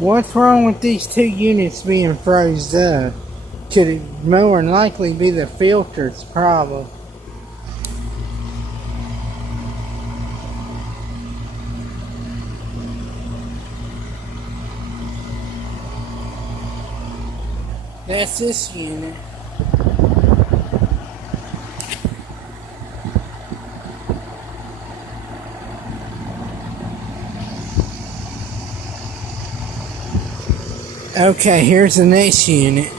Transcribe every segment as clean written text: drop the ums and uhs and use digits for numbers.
What's wrong with these two units being froze up? Could it more than likely be the filter's problem? That's this unit. Okay, here's the next unit.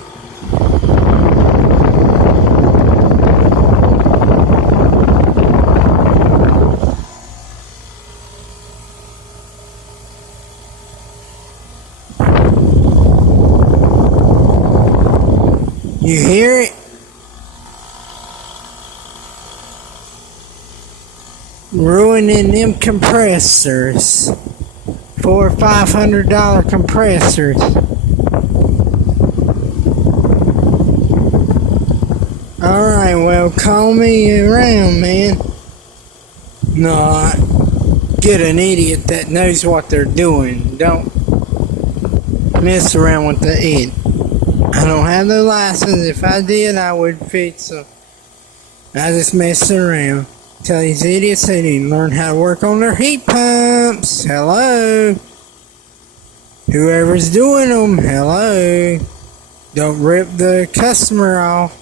You hear it? Ruining them compressors. $400 or $500 compressors. Alright, well, call me around, man. No, get an idiot that knows what they're doing. Don't mess around with the it. I don't have the license. If I did, I would fix them. I just mess around. Tell these idiots they need to learn how to work on their heat pumps. Hello? Whoever's doing them, hello? Don't rip the customer off.